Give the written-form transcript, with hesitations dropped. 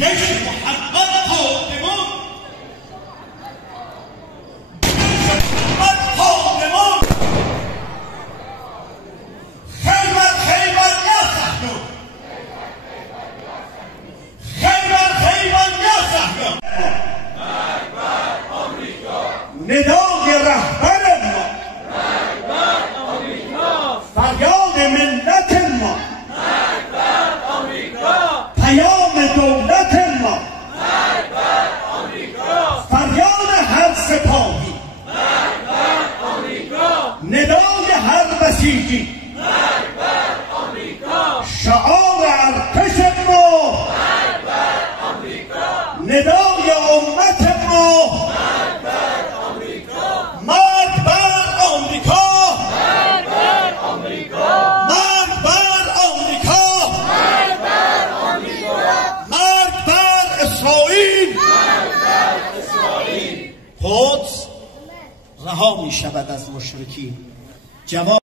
جيش محمد قادمون، خيبر خيبر يا صهيون، خيبر خيبر يا صهيون. ندای رهبر ما، فریاد ملت ما، پیام دولت ما، فریاد هر سپاهی، ندای هر بسیجی، شعار ارتش ما، ندای امت ما، مرگ بر آمریکا، مرگ بر آمریکا، مرگ بر اسرائیل. قدس رها می شود از مشرکین.